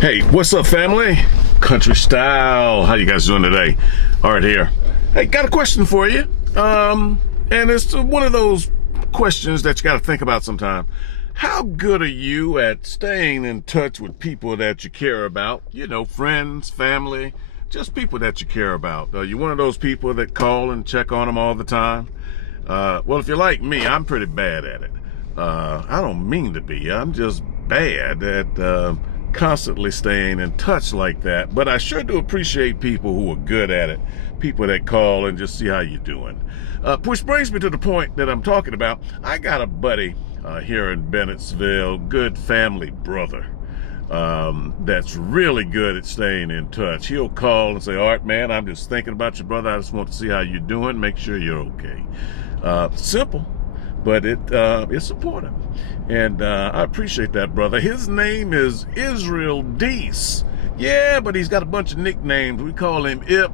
Hey, what's up, family? Country Style. How you guys doing today? Art here. Hey, got a question for you. And it's one of those questions that you got to think about sometime. How good are you at staying in touch with people that you care about? You know, friends, family, just people that you care about. Are you one of those people that call and check on them all the time? Well, if you're like me, I'm pretty bad at it. I don't mean to be. I'm just bad at constantly staying in touch like that. But I sure do appreciate people who are good at it. People that call and just see how you're doing. Which brings me to the point that I'm talking about. I got a buddy here in Bennettsville, good family brother, that's really good at staying in touch. He'll call and say, Art, man, I'm just thinking about your brother. I just want to see how you're doing. Make sure you're okay. Simple, but it's important. And I appreciate that, brother. His name is Dease. Yeah, but he's got a bunch of nicknames. We call him Ip.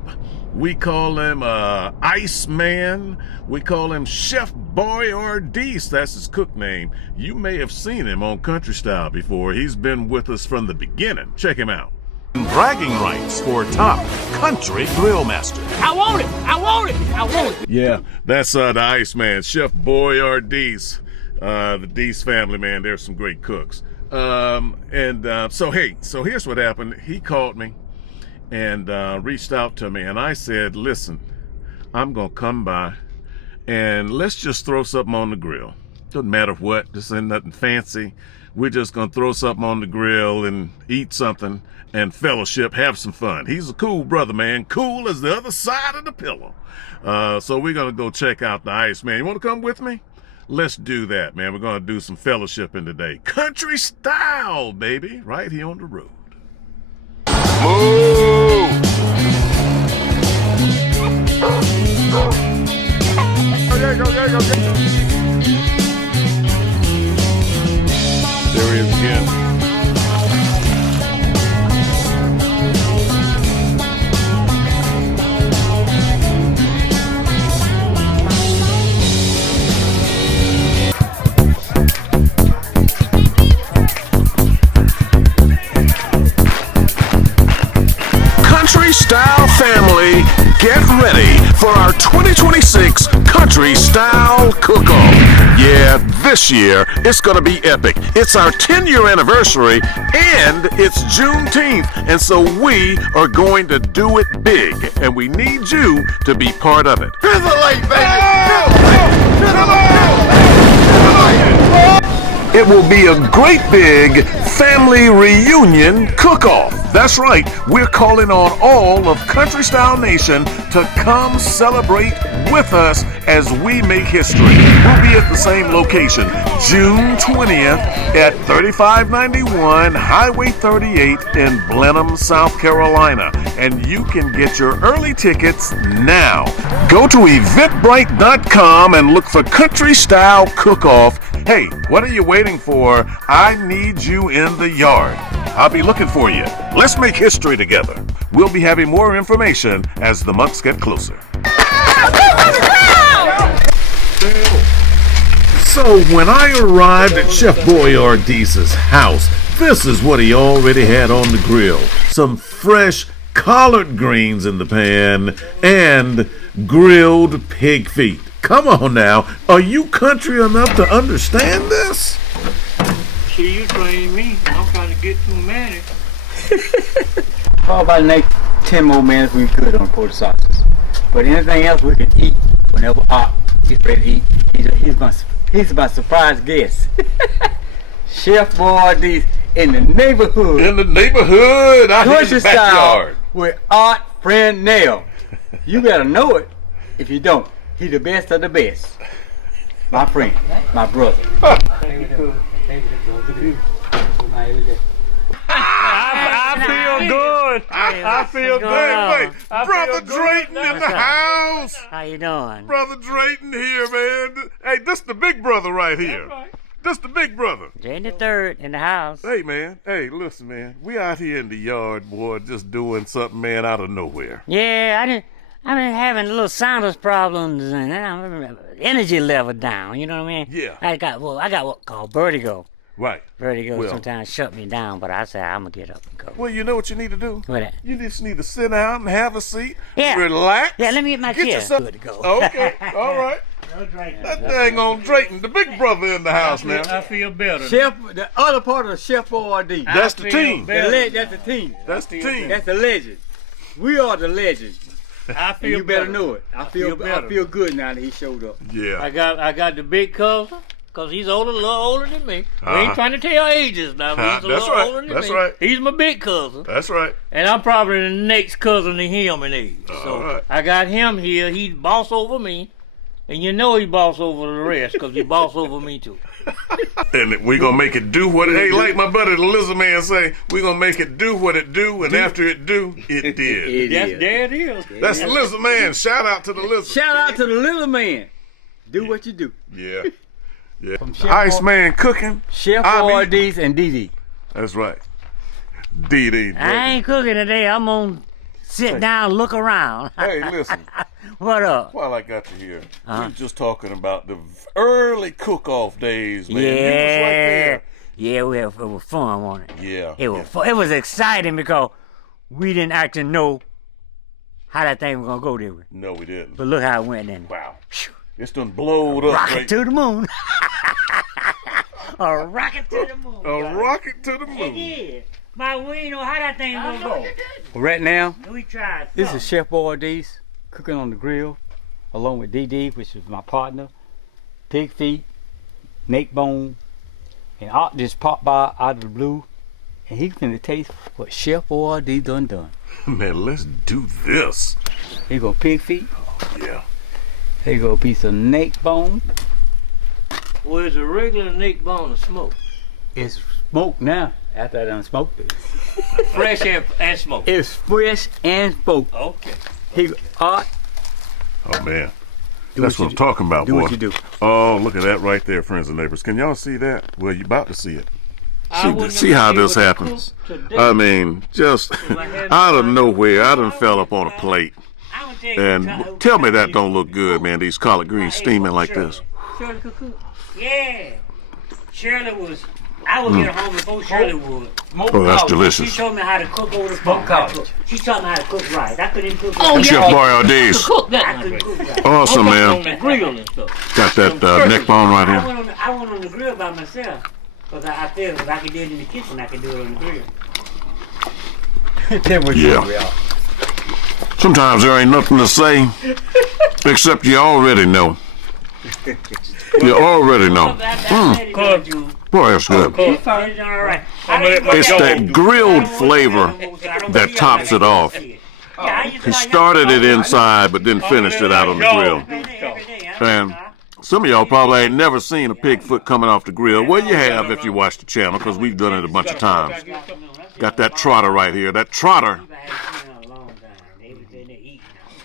We call him Iceman. We call him Chef Boy or Dease. That's his cook name. You may have seen him on Country Style before. He's been with us from the beginning. Check him out. Bragging rights for top country grill master. I want it. I want it. I want it. Yeah, that's the Iceman, Chef Boy or Dease. The Dease family, man, they're some great cooks. So here's what happened. He called me and reached out to me, and I said, listen, I'm gonna come by and let's just throw something on the grill. Doesn't matter what, this ain't nothing fancy. We're just gonna throw something on the grill and eat something and fellowship, have some fun. He's a cool brother, man. Cool as the other side of the pillow. So we're gonna go check out the Iceman. You wanna come with me? Let's do that, man. We're gonna do some fellowshipping today. Country Style, baby, right here on the road. Move! There he is again. Country Style family, get ready for our 2026 Country Style Cook-Off. Yeah, this year it's gonna be epic. It's our 10-year anniversary and it's Juneteenth, and so we are going to do it big, and we need you to be part of it. Here's the light, baby! It will be a great big family reunion cook-off. That's right, we're calling on all of Country Style Nation to come celebrate with us as we make history. We'll be at the same location, June 20th at 3591 Highway 38 in Blenheim, South Carolina. And you can get your early tickets now. Go to eventbrite.com and look for Country Style Cook-Off. Hey, what are you waiting for? I need you in the yard. I'll be looking for you. Let's make history together. We'll be having more information as the months get closer. So when I arrived at Chef Boyardee's house, this is what he already had on the grill. Some fresh collard greens in the pan and grilled pig feet. Come on now, are you country enough to understand this? See, you train me. I'm trying to get too mad. How about the next 10 more minutes we could on pork sausages. But anything else we can eat whenever Art gets ready to eat. He's my surprise guest. Chef Boyardee in the neighborhood. In the neighborhood, out here in the backyard. With Art Friend Nell. You better know it. If you don't, he's the best of the best. My friend, my brother. I feel good. I feel good. Wait, Brother Drayton in the house. How you doing? Brother Drayton here, man. Hey, this the big brother right here. This the big brother. JUNETEENTH in the house. Hey, man. Hey, listen, man. We out here in the yard, boy, just doing something, man, out of nowhere. Yeah, I've been having little sinus problems and energy level down. You know what I mean? Yeah. I got what called vertigo. Right. Vertigo Well. sometimes shut me down, but I say I'm gonna get up and go. Well, you know what you need to do? What that? You just need to sit down and have a seat. Yeah. Relax. Yeah, let me get my chair. yourself- Good to go. Okay. All right. That dang on Drayton, the big brother in the house now. I feel better. Chef, the other part of Chef Boyardee. That's the team. That's the team. That's the team. That's the legend. We are the legend. I And feel you better know it. I feel better. good now that he showed up. Yeah. I got the big cousin, cause he's a little older than me. We Uh-huh. ain't trying to tell ages now, but he's a That's little right. older than That's me. right. He's my big cousin, That's right. and I'm probably the next cousin to him in age. So right. I got him here. He's boss over me, and you know he boss over the rest, cause he boss over me too. And we gonna make it do what it. Hey, like my buddy the lizard man say, we gonna make it do what it do, and after it do, it did. There it is. That's the lizard man. Shout out to the lizard. Shout out to the little man. Do what you do. Yeah. Yeah. From Chef Iceman cooking. Chef I mean- Boyardee and Dease. That's right. D. I ain't cooking today. I'm gonna sit down, look around. Hey, listen. What up? While I got you here, we were just talking about the early cook-off days, man. You was right there. Yeah, it was fun, wasn't it? Yeah. It was fun. It was exciting because we didn't actually know how that thing was gonna go, did we? No, we didn't. But look how it went then. Wow. It's done blowed up. Rocket right to the moon. A rocket to the moon. A rocket to the It moon. did. But we didn't know how that thing was gonna go. Right now, We tried. this is something. Chef Boyardee cooking on the grill, along with DD, which is my partner, Pigfeet, neck bone, and Art just popped by out of the blue, and he's gonna taste what Chef Boyardee done. Man, let's do this. Here go Pigfeet. Yeah. Here go a piece of neck bone. Well, it's a regular neck bone of smoke, It's smoked now. After I done smoked it, fresh and smoked. it's fresh and smoked. Okay. Here go Art. Oh, man. Do That's what what you I'm talking about, do boy. what you do. Oh, look at that right there, friends and neighbors. Can y'all see that? Well, you about to see it. I wouldn't See have how been this able to happens. cook today. I mean, just out of nowhere, I done fell up on a plate. I would tell you And what tell me that don't look good, man, these collard greens steaming like this. Shirley could cook. Yeah. Shirley was. I would get home before Shirley would. Oh, that's She delicious. showed me how to cook over the phone. She taught me how to cook right. I couldn't cook Oh, right. Chef Boyardee. Cook I that couldn't one. cook right. Awesome, On man. the grill and stuff. Got that neck bone right here. I went on the grill by myself. Because I figured if I could do it in the kitchen, I could do it on the grill. Tell me what Yeah. you do, y'all. Sometimes there ain't nothing to say except you already know. You already know. Boy, that's good. It's that grilled flavor that tops it off. He started it inside but didn't finish it out on the grill. And some of y'all probably ain't never seen a pig foot coming off the grill. Well, you have if you watch the channel because we've done it a bunch of times. Got that trotter right here. That trotter.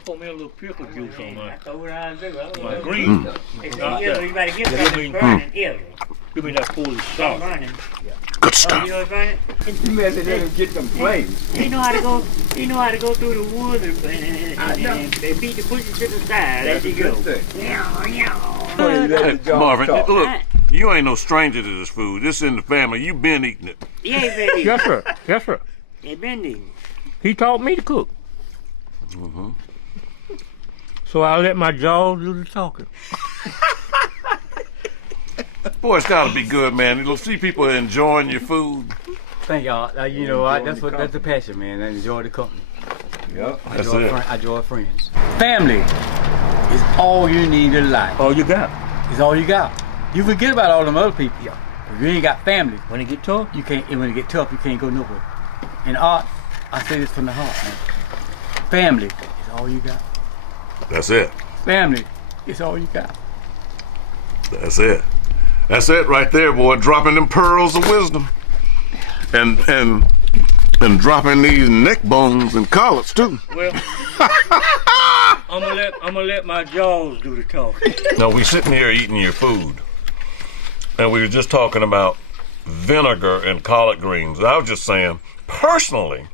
Pour me a little pickle juice on that. Green. My green. You better get that burning ear. Give me that Polish sauce. Burning. Good stuff. You know what's burning? You better let him get some flames. You know how to go. You know how to go through the woods and beat the bushes to the side. There you go. Hey, Marvin, look, you ain't no stranger to this food. This in the family. You been eating it. Yeah, baby. Yes, sir. Yes, sir. They been there. He taught me to cook. So I let my jaws do the talking. Boy, it's gotta be good, man. You'll see people enjoying your food. Thank y'all. You know, that's the passion, man. I enjoy the company. Yep, I that's enjoy it. I enjoy friends. Family is all you need in life. All you got. It's all you got. You forget about all them other people. If you ain't got family, When it get tough, you can't. And when it get tough, you can't go nowhere. In art, I say this from the heart, man. Family is all you got. That's it. Family is all you got. That's it. That's it right there, boy. Dropping them pearls of wisdom. And dropping these neck bones and collards too. well, I'm gonna let my jaws do the talking. Now we sitting here eating your food. And we were just talking about vinegar and collard greens. I was just saying, personally,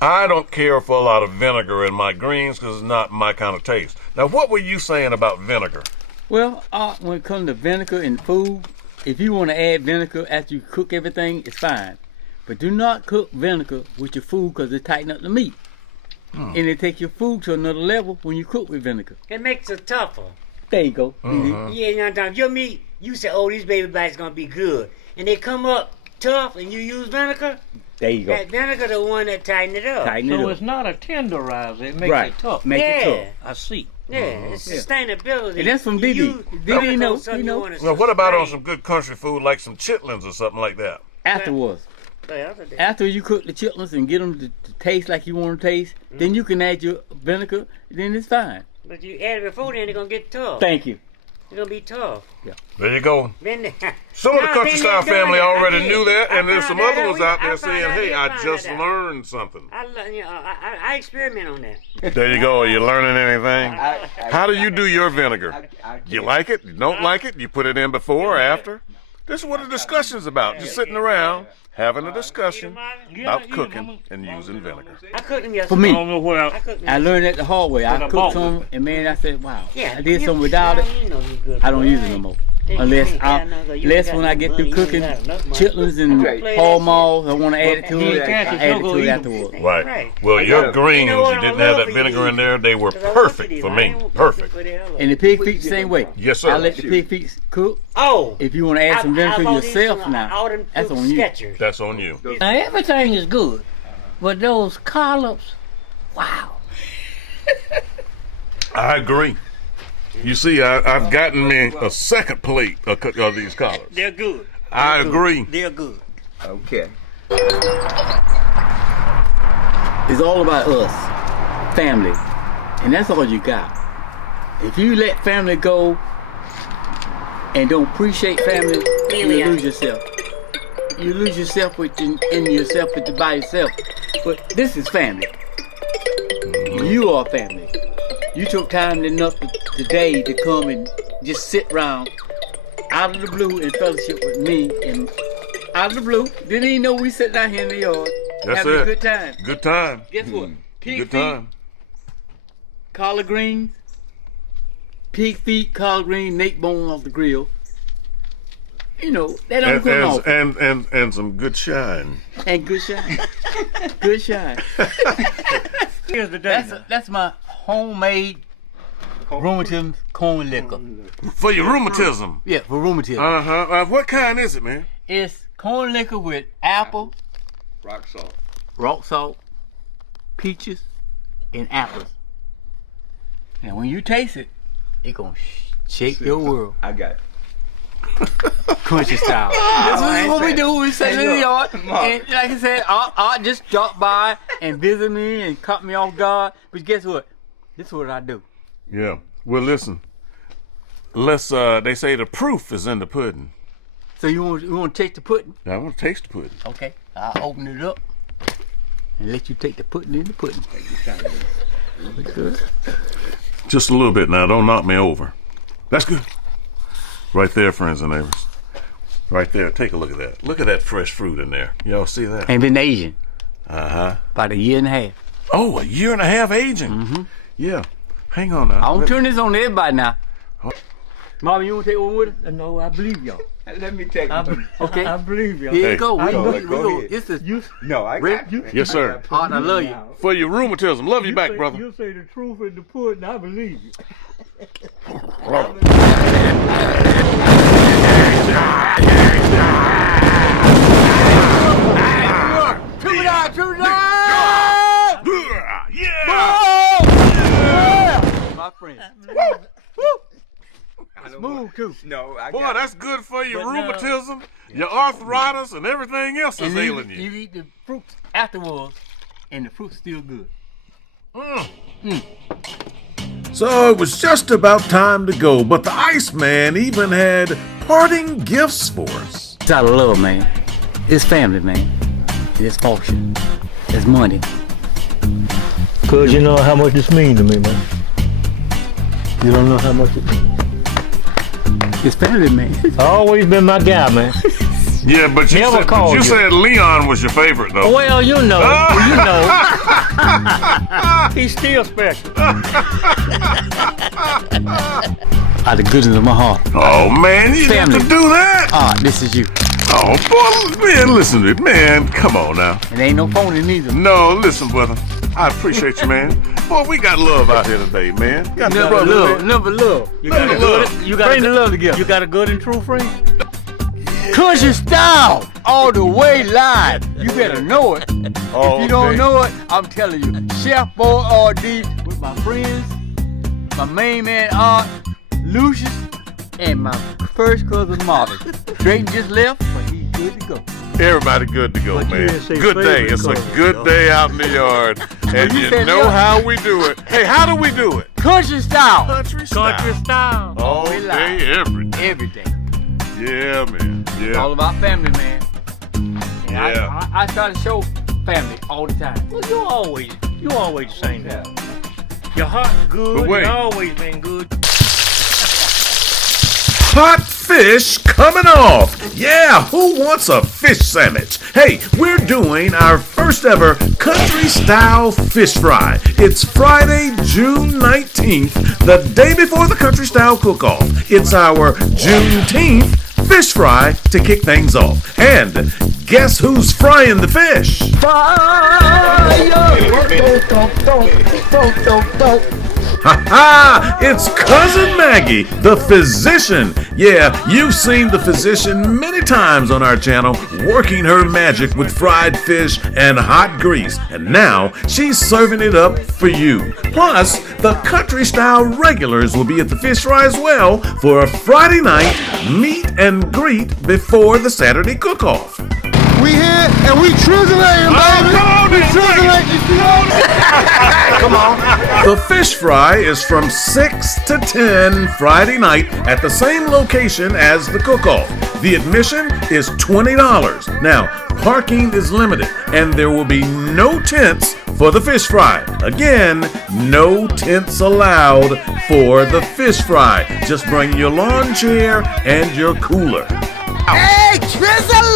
I don't care for a lot of vinegar in my greens because it's not my kind of taste. Now, what were you saying about vinegar? Well, when it comes to vinegar in food, if you want to add vinegar after you cook everything, it's fine. But do not cook vinegar with your food because it tighten up the meat. And it take your food to another level when you cook with vinegar. It makes it tougher. There you go. Yeah, you know, your meat, you say, oh, these baby backs gonna be good. And they come up tough and you use vinegar, There you go. that vinegar the one that tighten it up. Tighten it So up. it's not a tenderizer, it makes Right. it tough. Make it Yeah. tough. I see. Yeah, it's sustainability. And that's from You Didi. use Didi vinegar know, on something you know. wanna Now, what about on sustain. some good country food like some chitlins or something like that? Afterwards. Yeah, that's a- After you cook the chitlins and get them to taste like you want them to taste, then you can add your vinegar, then it's fine. But you add it before then, they're gonna get tough. Thank you. It's gonna be tough. There you go. Then Some of the Nah, country they style done family it. I already did. knew that, I and there's found some that other out. ones out there I found saying, out. hey, You I found just that out. learned something. I experiment on that. There you go. Are you learning anything? How do you do your vinegar? You like it? You don't like it? You put it in before or after? This is what the discussion's about. Just sitting around, having a discussion about cooking and using vinegar. I cooked them yesterday. For me, I don't know where I cooked them I learned that the hard way. I But I cooked bought some, and man, I said, wow. Yeah, I did something without it. You know you good, I don't boy. use it no more. You Unless ain't got none, 'cause you unless ain't when got I no get money, through you ain't cooking got enough money. chitlins and Play that whole shit. malls, I want to add it to You it. can't I just add it go to it eat 'em. afterwards. Right. Right. Well, your greens, You know what? you I didn't love have that for you vinegar to in there. They were 'Cause I want perfect you to for eat. I me. ain't want Perfect. for the hell of it. And the pig feet the same way. Yes, sir. I let the pig feet cook. Oh. If you want to add some vinegar bought these yourself from, now, all them that's cooked on you. Skechers. That's on you. Now everything is good, but those collards, wow. I agree. You see, I've gotten me a second plate of these collards. They're good. I agree. They're good. Okay. It's all about us, family, and that's all you got. If you let family go and don't appreciate family, you lose yourself. You lose yourself in yourself by yourself. But this is family. You are family. You took time enough today to come and just sit around out of the blue and fellowship with me, and out of the blue, didn't even know we sitting out here in the yard That's having it. a good time. Good time. Guess what? Pig Good feet, time. collard greens, pig feet, collard green, neck bone off the grill. You know, that don't come off. And some good shine. And good shine. Good shine. Here's the day. That's my homemade rheumatism corn liquor. For your rheumatism. Yeah, for rheumatism. Uh-huh. What kind is it, man? It's corn liquor with apple, Rock salt. rock salt, peaches, and apples. And when you taste it, it gonna shake your world. I got it. Country style. This is what we do. We sit in the yard, and like I said, Art just dropped by and visit me and caught me off guard. But guess what? This is what I do. Yeah. Well, listen. Let's. They say the proof is in the pudding. So you want to taste the pudding? I want to taste the pudding. Okay. I'll open it up and let you take the pudding in the pudding. Good. Just a little bit now. Don't knock me over. That's good. Right there, friends and neighbors. Right there. Take a look at that. Look at that fresh fruit in there. Y'all see that? Ain't been Asian Uh-huh. about a year and a half. Oh, a year and a half aging. Mm-hmm. Yeah. Hang on now. I don't turn this on everybody now. Marvin, you want to take one with us? No, I believe y'all. Let me take it. Okay. I believe you. Here Hey. you go. We Go go. ahead. This is No, I Rick, got it. Yes, sir. Art, I love you. For your rheumatism. Love you back, brother. You say the truth in the pudding, I believe you. Yeah! My friend. Smooth too. No, I Boy, got that's good for your But now- rheumatism, your arthritis, and everything else that's And ailing you you. eat the fruits afterwards, and the fruit's still good. So it was just about time to go, but the Iceman even had parting gifts for us. It's out of love, man. It's family, man. It's fortune. It's money. Cause you know how much this means to me, man. You don't know how much it means. It's family, man. Always been my guy, man. Yeah, but you, Never said, called you. Leon was your favorite, though. Well, you know, He's still special. Out of the goodness of my heart. Oh man, you have to Family. do that. This is you. Oh boy, man, listen to me, man. Come on now. And ain't no phony neither. No, listen, brother. I appreciate you, man. Boy, we got love out here today, man. Got the Never brother, love, man. never love. You got a Never good. love. You got Bring a the good, love together. You got a good and true friend. Country style, all the way live. You better know it. Oh, If you don't okay. know it, I'm telling you. Chef Boy RD with my friends, my main man Art, Lucius, and my first cousin Marvin. Drayton just left, but he's good to go. Everybody good to go, But you man. didn't say Good day. favorite It's a color, good though. day out in the yard. And You you said know yeah. how we do it. Hey, how do we do it? Country style, Country style. Country style. All we day, live. every day. everything. Yeah, man. It's all Yeah. about family, man. And Yeah. I try to show family all the time. Well, you always the same. Your heart good. But wait. You always been good. Hot fish coming off. Yeah, who wants a fish sandwich? Hey, we're doing our first ever country style fish fry. It's Friday, June 19th, the day before the country style cook-off. It's our Juneteenth fish fry to kick things off. And guess who's frying the fish? Ha ha! It's Cousin Maggie, the physician. Yeah, you've seen the physician many times on our channel working her magic with fried fish and hot grease. And now she's serving it up for you. Plus, the country style regulars will be at the fish fry as well for a Friday night meet and greet before the Saturday cook-off. We here and we trizzling, baby. Come on. The fish fry is from 6 to 10 Friday night at the same location as the cook-off. The admission is $20. Now, parking is limited and there will be no tents for the fish fry. Again, no tents allowed for the fish fry. Just bring your lawn chair and your cooler. Hey, trizzling!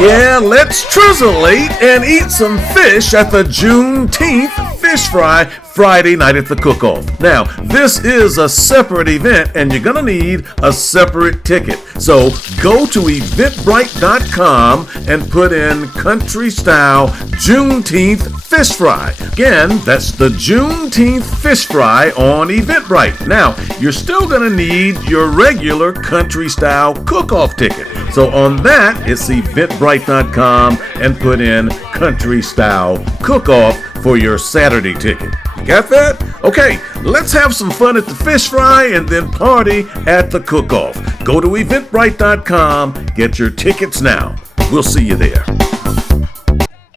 Yeah, let's trizzleate and eat some fish at the Juneteenth Fish Fry Friday night at the cook-off. Now, this is a separate event and you're gonna need a separate ticket. So go to eventbrite.com and put in country style Juneteenth Fish Fry. Again, that's the Juneteenth Fish Fry on Eventbrite. Now, you're still gonna need your regular country style cook-off ticket. So on that, it's eventbrite.com and put in country style cook-off for your Saturday ticket. You got that? Okay, let's have some fun at the fish fry and then party at the cook-off. Go to eventbrite.com, get your tickets now. We'll see you there.